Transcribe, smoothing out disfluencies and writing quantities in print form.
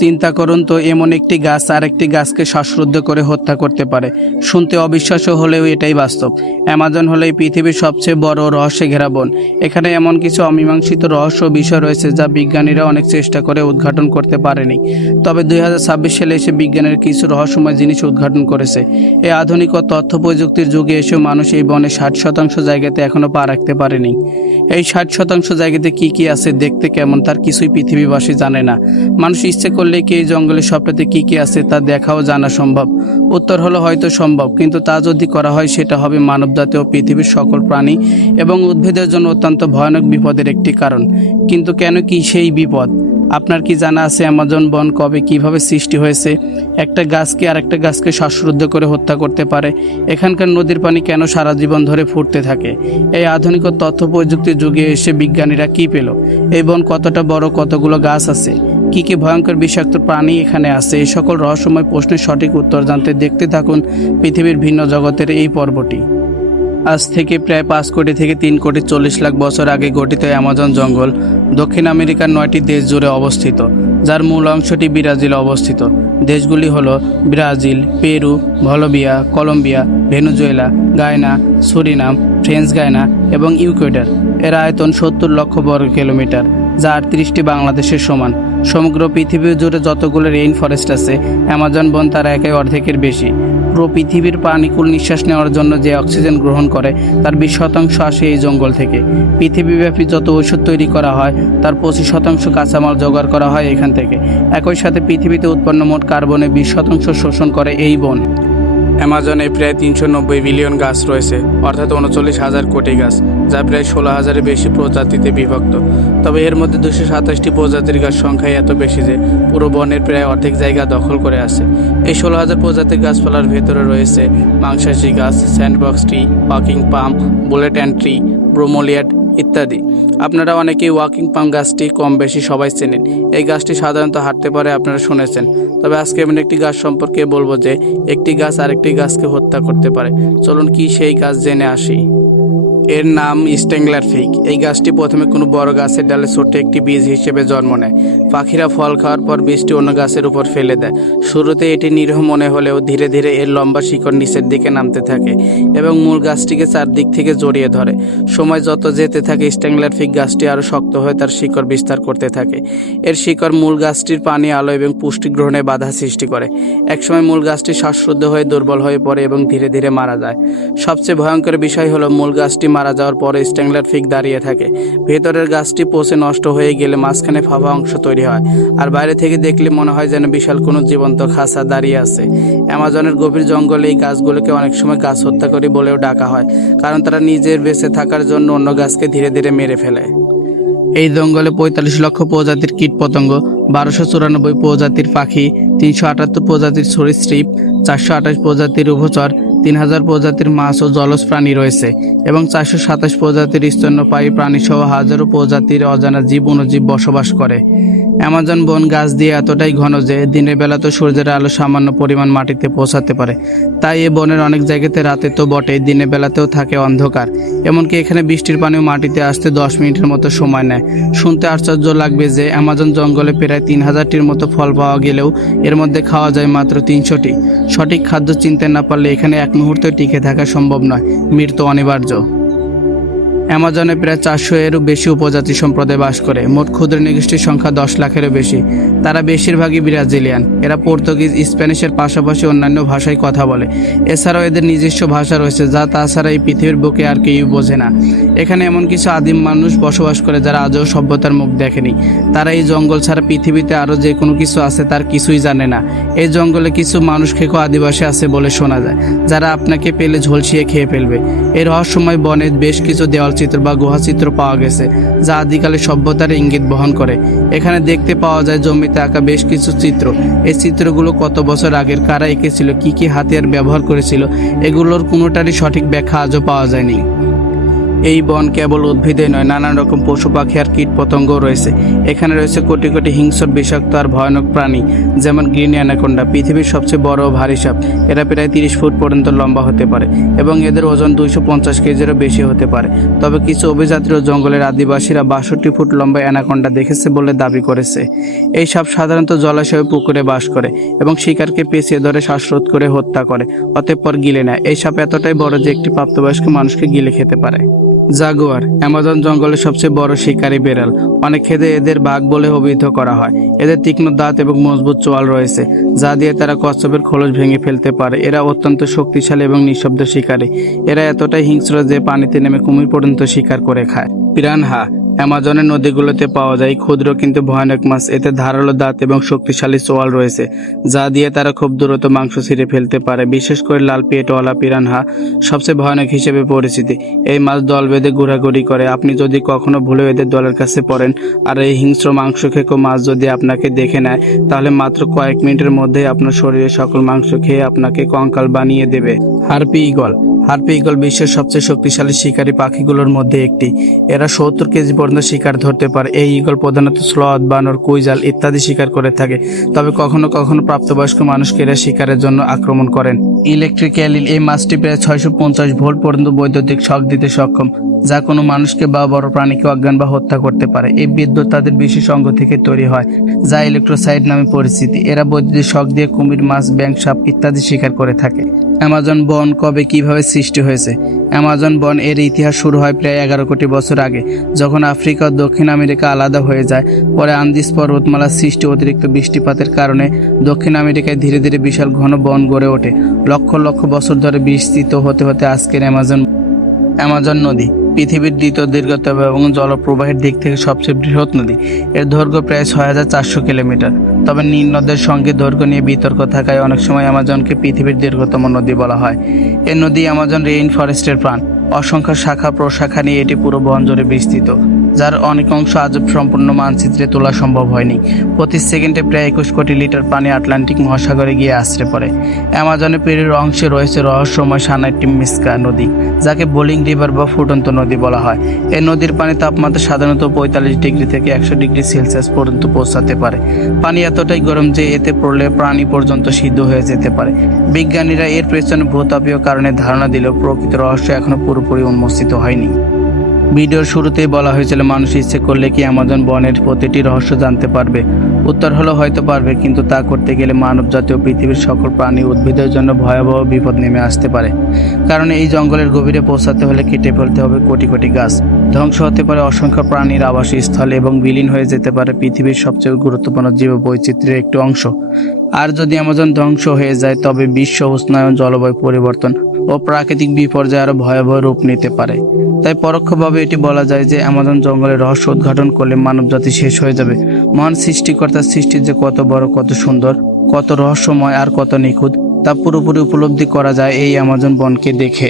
চিন্তা করুন তো, এমন একটি গাছ আরেকটি গাছকে শ্বাসরুদ্ধ করে হত্যা করতে পারে। শুনতে অবিশ্বাস্য হলেও এটাই বাস্তব। অ্যামাজন হলো এই পৃথিবীর সবচেয়ে বড় রহস্যে ঘেরা বন। এখানে এমন কিছু অমীমাংসিত রহস্য বিষয় রয়েছে যা বিজ্ঞানীরা অনেক চেষ্টা করে উদ্ঘাটন করতে পারেনি। তবে 2026 সালে এসে বিজ্ঞানের কিছু রহস্যময় জিনিস উদ্ঘাটন করেছে। এই আধুনিক ও তথ্য প্রযুক্তির যুগে এসেও মানুষ এই বনে 60% জায়গাতে এখনও পা রাখতে পারেনি। এই 60% জায়গাতে কি কি আছে, দেখতে কেমন, তার কিছুই পৃথিবীবাসী জানে না। মানুষ ইচ্ছে করলে কি এই জঙ্গলের সবটাতে কি কি আছে তা দেখাও জানা সম্ভব? উত্তর হলো হয়তো সম্ভব, কিন্তু তা যদি করা হয় সেটা হবে মানবজাতি ও পৃথিবীর সকল প্রাণী এবং উদ্ভিদের জন্য অত্যন্ত ভয়ানক বিপদের একটি কারণ। কিন্তু কেন, কি সেই বিপদ? আপনার কি জানা আছে অ্যামাজন বন কবে কিভাবে সৃষ্টি হয়েছে? একটা গাছকে আরেকটা গাছকে শ্বাসরুদ্ধ করে হত্যা করতে পারে? এখানকার নদীর পানি কেন সারা জীবন ধরে ফুটতে থাকে? এই আধুনিক ও তথ্য প্রযুক্তির যুগে এসে বিজ্ঞানীরা কি পেল? এই বন কতটা বড়, কতগুলো গাছ আছে, কি কি ভয়ঙ্কর বিষাক্ত প্রাণী এখানে আছে? এই সকল রহস্যময় প্রশ্নের সঠিক উত্তর জানতে দেখতে থাকুন পৃথিবীর ভিন্ন জগতের এই পর্বটি। আজ থেকে প্রায় 5 কোটি থেকে 3 কোটি 40 লাখ বছর আগে গঠিত অ্যামাজন জঙ্গল দক্ষিণ আমেরিকার 9টি দেশ জুড়ে অবস্থিত, যার মূল অংশটি ব্রাজিলে অবস্থিত। দেশগুলি হলো Brazil, Peru, Bolivia, Colombia, Venezuela, Guyana, Suriname, French Guiana এবং ইকুয়েডর। এর আয়তন 70 লক্ষ বর্গ কিলোমিটার, যা 38টি বাংলাদেশের সমান। সমগ্র পৃথিবী জুড়ে যতগুলো রেইন ফরেস্ট আছে, অ্যামাজন বন তার একাই অর্ধেকের বেশি। পুরো পৃথিবীর প্রাণীকুল নিঃশ্বাস নেওয়ার জন্য যে অক্সিজেন গ্রহণ করে তার 20% আসে এই জঙ্গল থেকে। পৃথিবীব্যাপী যত ওষুধ তৈরি করা হয় তার 25% কাঁচামাল জোগাড় করা হয় এখান থেকে। একই সাথে পৃথিবীতে উৎপন্ন মোট কার্বনের 20% শোষণ করে এই বন। অ্যামাজনে প্রায় 390 বিলিয়ন গাছ রয়েছে, অর্থাৎ 39,000 কোটি গাছ, যা প্রায় 16,000-এর বেশি প্রজাতিতে বিভক্ত। তবে এর মধ্যে 227টি প্রজাতির গাছ সংখ্যায় এত বেশি যে পুরো বনের প্রায় অর্ধেক জায়গা দখল করে আছে। এই 16,000 প্রজাতির গাছপালার ভেতরে রয়েছে মাংসাশী গাছ, sandbox tree, walking palm, bullet and tree, bromeliad ইত্যাদি। আপনারা অনেকেই ওয়াকিং পাম গাছটি কম বেশি সবাই চেনেন। এই গাছটি সাধারণত হাঁটতে পারে, আপনারা শুনেছেন। তবে আজকে এমন একটি গাছ সম্পর্কে বলবো যে একটি গাছ আরেকটি গাছকে হত্যা করতে পারে। চলুন কি সেই গাছ জেনে আসি। এর নাম স্ট্যাংলার ফিগ। এই গাছটি প্রথমে কোনো বড় গাছের ডালে ছোট্ট একটি বীজ হিসেবে জন্ম নেয়। পাখিরা ফল খাওয়ার পর বীজটি অন্য গাছের উপর ফেলে দেয়। শুরুতে এটি নিরীহ মনে হলেও ধীরে ধীরে এর লম্বা শিকড় নিচের দিকে নামতে থাকে এবং মূল গাছটিকে চারদিক থেকে জড়িয়ে ধরে। সময় যত যেতে থাকে স্ট্যাংলার ফিগ গাছটি আরও শক্ত হয়ে তার শিকড় বিস্তার করতে থাকে। এর শিকড় মূল গাছটির পানি, আলো এবং পুষ্টি গ্রহণে বাধা সৃষ্টি করে। একসময় মূল গাছটি শ্বাসরুদ্ধ হয়ে দুর্বল হয়ে পড়ে এবং ধীরে ধীরে মারা যায়। সবচেয়ে ভয়ঙ্কর বিষয় হলো মূল গাছটি মারা যাওয়ার পরে স্ট্যাংলার ফিগ দাঁড়িয়ে থাকে। ভেতরের গাছটি পচে নষ্ট হয়ে গেলে মাঝখানে ফাঁপা অংশ তৈরি হয়, আর বাইরে থেকে দেখলে মনে হয় যেন বিশাল কোনো জীবন্ত খাঁচা দাঁড়িয়ে আছে। অ্যামাজনের গভীর জঙ্গলে এই গাছগুলোকে অনেক সময় গাছ হত্যাকারী বলেও ডাকা হয়, কারণ তারা নিজের বেঁচে থাকার জন্য অন্য গাছকে ধীরে ধীরে মেরে ফেলে। এই জঙ্গলে 45 লক্ষ প্রজাতির কীটপতঙ্গ, 1294 প্রজাতির পাখি, 378 প্রজাতির সরীসৃপ, 428 প্রজাতির উভচর, 3000 প্রজাতির মাছ ও জলজ প্রাণী রয়েছে এবং 427 প্রজাতির স্তন্যপায়ী প্রাণী সহ হাজারো প্রজাতির অজানা জীব অণুজীব বসবাস করে। অ্যামাজন বন গাছ দিয়ে এতটাই ঘন যে দিনের বেলা তো সূর্যের আলো সামান্য পরিমাণ মাটিতে পৌঁছাতে পারে। তাই এ বনের অনেক জায়গাতে রাতে তো বটেই, দিনের বেলাতেও থাকে অন্ধকার। এমনকি এখানে বৃষ্টির পানিও মাটিতে আসতে 10 মিনিটের মতো সময় নেয়। শুনতে আশ্চর্য লাগবে যে অ্যামাজন জঙ্গলে প্রায় 3000টির মতো ফল পাওয়া গেলেও এর মধ্যে খাওয়া যায় মাত্র 300টি। সঠিক খাদ্য চিনতে না পারলে এখানে এক মুহূর্তে টিকে থাকা সম্ভব নয়, মৃত্যু অনিবার্য। অ্যামাজনে প্রায় 400-এরও বেশি উপজাতি সম্প্রদায় বাস করে। মোট ক্ষুদ্র নিগোষ্ঠীর সংখ্যা 10 লাখেরও বেশি। তারা বেশিরভাগই ব্রাজিলিয়ান। এরা পর্তুগিজ, স্প্যানিশের পাশাপাশি অন্যান্য ভাষায় কথা বলে। এছাড়াও এদের নিজস্ব ভাষা রয়েছে যা তাছাড়া এই পৃথিবীর বুকে আর কেউ বোঝে না। এখানে এমন কিছু আদিম মানুষ বসবাস করে যারা আজও সভ্যতার মুখ দেখেনি। তারা এই জঙ্গল ছাড়া পৃথিবীতে আরও যে কোনো কিছু আছে তার কিছুই জানে না। এই জঙ্গলে কিছু মানুষ খেকো আদিবাসী আছে বলে শোনা যায়, যারা আপনাকে পেলে ঝলসিয়ে খেয়ে ফেলবে। এই রহস্যময় বনে বেশ কিছু দেওয়াল চিত্র বা গুহাচিত্র পাওয়া গেছে যা আদিকালে সভ্যতার ইঙ্গিত বহন করে। এখানে দেখতে পাওয়া যায় জমিতে আঁকা বেশ কিছু চিত্র। এই চিত্রগুলো কত বছর আগের, কারা এঁকেছিল, কি কি হাতিয়ার ব্যবহার করেছিল, এগুলোর কোনোটারই সঠিক ব্যাখ্যা আজও পাওয়া যায়নি। এই বন কেবল উদ্ভিদে নয়, নানান রকম পশু পাখি আর কীট পতঙ্গও রয়েছে। এখানে রয়েছে কোটি কোটি হিংস্র, বিষাক্ত আর ভয়ানক প্রাণী, যেমন গ্রিন অ্যানাকোন্ডা, পৃথিবীর সবচেয়ে বড় ও ভারী সাপ। এরা প্রায় 30 ফুট পর্যন্ত লম্বা হতে পারে এবং এদের ওজন 250 কেজিরও বেশি হতে পারে। তবে কিছু অভিযাত্রী ও জঙ্গলের আদিবাসীরা 62 ফুট লম্বা অ্যানাকোন্ডা দেখেছে বলে দাবি করেছে। এই সাপ সাধারণত জলাশয় ও পুকুরে বাস করে এবং শিকারকে পেঁচিয়ে ধরে শ্বাসরোধ করে হত্যা করে, অতঃপর গিলে নেয়। এই সাপ এতটাই বড় যে একটি প্রাপ্তবয়স্ক মানুষকে গিলে খেতে পারে। জাগুয়ার অ্যামাজন জঙ্গলের সবচেয়ে বড় শিকারী বিড়াল। অনেক ক্ষেত্রে এদের বাঘ বলে অভিহিত করা হয়। এদের তীক্ষ্ণ দাঁত এবং মজবুত চোয়াল রয়েছে, যা দিয়ে তারা কচ্ছপের খোলস ভেঙে ফেলতে পারে। এরা অত্যন্ত শক্তিশালী এবং নিঃশব্দ শিকারী। এরা এতটাই হিংস্র যে পানিতে নেমে কুমির পর্যন্ত শিকার করে খায়। পিরানহা অ্যামাজনের নদীগুলোতে পাওয়া যায় ক্ষুদ্র কিন্তু ভয়ানক মাছ। এতে ধারালো দাঁত এবং শক্তিশালী চোয়াল রয়েছে, যা দিয়ে তারা খুব দ্রুত মাংস ছিঁড়ে ফেলতে পারে। বিশেষ করে লাল পেটওয়ালা পিরানহা সবচেয়ে ভয়ানক হিসেবে পরিচিত। এই মাছ দল বেঁধে ঘোরাঘুরি করে। আপনি যদি কখনো ভুলে এদের দলের কাছে পড়েন আর এই হিংস্র মাংস খেকো মাছ যদি আপনাকে দেখে নেয়, তাহলে মাত্র কয়েক মিনিটের মধ্যেই আপনার শরীরে সকল মাংস খেয়ে আপনাকে কঙ্কাল বানিয়ে দেবে। হারপি ঈগল বিশ্বের সবচেয়ে শক্তিশালী শিকারী পাখিগুলোর মধ্যে একটি। এরা 70 কেজি পর্যন্ত শিকার ধরতে পারে। এই ঈগল প্রধানত স্লথ, বানর, কুইজাল ইত্যাদি শিকার করে থাকে। তবে কখনো কখনো প্রাপ্তবয়স্ক মানুষকে এরা শিকারের জন্য আক্রমণ করেন। ইলেকট্রিক এলিল এই মাছটি প্রায় 650 ভোল্ট পর্যন্ত বৈদ্যুতিক শক দিতে সক্ষম, যা কোনো মানুষকে বা বড় প্রাণীকে অজ্ঞান বা হত্যা করতে পারে। এই বিদ্যুৎ তাদের বিশেষ অঙ্গ থেকে তৈরি হয়, যা ইলেকট্রোসাইড নামে পরিচিতি। এরা বৈদ্যুতিক শক দিয়ে কুমির, মাছ, ব্যাঙ, সাপ ইত্যাদি শিকার করে থাকে। অ্যামাজন বন কবে কিভাবে সৃষ্টি হয়েছে? অ্যামাজন বন এর ইতিহাস শুরু হয় প্রায় 11 কোটি বছর আগে, যখন আফ্রিকা ও দক্ষিণ আমেরিকা আলাদা হয়ে যায়। পরে আন্দিজ পর্বতমালার সৃষ্টি, অতিরিক্ত বৃষ্টিপাতের কারণে দক্ষিণ আমেরিকায় ধীরে ধীরে বিশাল ঘন বন গড়ে ওঠে। লক্ষ লক্ষ বছর ধরে বিস্তৃত হতে হতে আজকের অ্যামাজন নদী পৃথিবীর দ্বিতীয় দীর্ঘতম এবং জলপ্রবাহের দিক থেকে সবচেয়ে বৃহৎ নদী। এর দৈর্ঘ্য প্রায় 6400 কিলোমিটার। তবে নীল নদের সঙ্গে দৈর্ঘ্য নিয়ে বিতর্ক থাকায় অনেক সময় অ্যামাজনকে পৃথিবীর দীর্ঘতম নদী বলা হয়। এই নদী অ্যামাজন রেইন ফরেস্টের প্রাণ। অসংখ্য শাখা প্রশাখা নিয়ে এটি পুরো বন জুড়ে বিস্তৃত, যার অনেক অংশ আজও সম্পূর্ণ মানচিত্রে তোলা সম্ভব হয়নি। প্রতি সেকেন্ডে প্রায় 21 কোটি লিটার পানি আটলান্টিক মহাসাগরে গিয়ে আছড়ে পড়ে। অ্যামাজনের পেরির অংশে রয়েছে রহস্যময় সানাইটিমিস্কা নদী, যাকে বোলিং রিভার বা ফুটন্ত নদী বলা হয়। এই নদীর পানি তাপমাত্রা সাধারণত 45 ডিগ্রি থেকে 100 ডিগ্রি সেলসিয়াস পর্যন্ত পৌঁছাতে পারে। পানি এতটাই গরম যে এতে পড়লে প্রাণী পর্যন্ত সিদ্ধ হয়ে যেতে পারে। বিজ্ঞানীরা এর পেছনে ভূতাপীয় কারণে ধারণা দিলেও প্রকৃত রহস্য এখনো পুরোপুরি উন্মোচিত হয়নি। ভিডিওর শুরুতেই বলা হয়েছিল, মানুষ ইচ্ছে করলে কি অ্যামাজন বনের প্রতিটি রহস্য জানতে পারবে? উত্তর হলো হয়তো পারবে, কিন্তু তা করতে গেলে মানব জাতীয় পৃথিবীর সকল প্রাণী উদ্ভিদের জন্য ভয়াবহ বিপদ নেমে আসতে পারে। কারণ এই জঙ্গলের গভীরে পৌঁছাতে হলে কেটে ফেলতে হবে কোটি কোটি গাছ, ধ্বংস হতে পারে অসংখ্য প্রাণীর আবাসস্থল এবং বিলীন হয়ে যেতে পারে পৃথিবীর সবচেয়ে গুরুত্বপূর্ণ জীববৈচিত্র্যের একটি অংশ। আর যদি অ্যামাজন ধ্বংস হয়ে যায়, তবে বিশ্ব উষ্ণায়ন, জলবায়ু পরিবর্তন ও প্রাকৃতিক বিপর্যয় আরো ভয়াবহ রূপ নিতে পারে। তাই পরোক্ষভাবে এটি বলা যায় যে অ্যামাজন জঙ্গলের রহস্য উদ্ঘাটন করলে মানবজাতি শেষ হয়ে যাবে। মহান সৃষ্টিকর্তার সৃষ্টি যে কত বড়, কত সুন্দর, কত রহস্যময় আর কত নিখুঁত, তা পুরোপুরি উপলব্ধি করা যায় এই অ্যামাজন বনকে দেখে।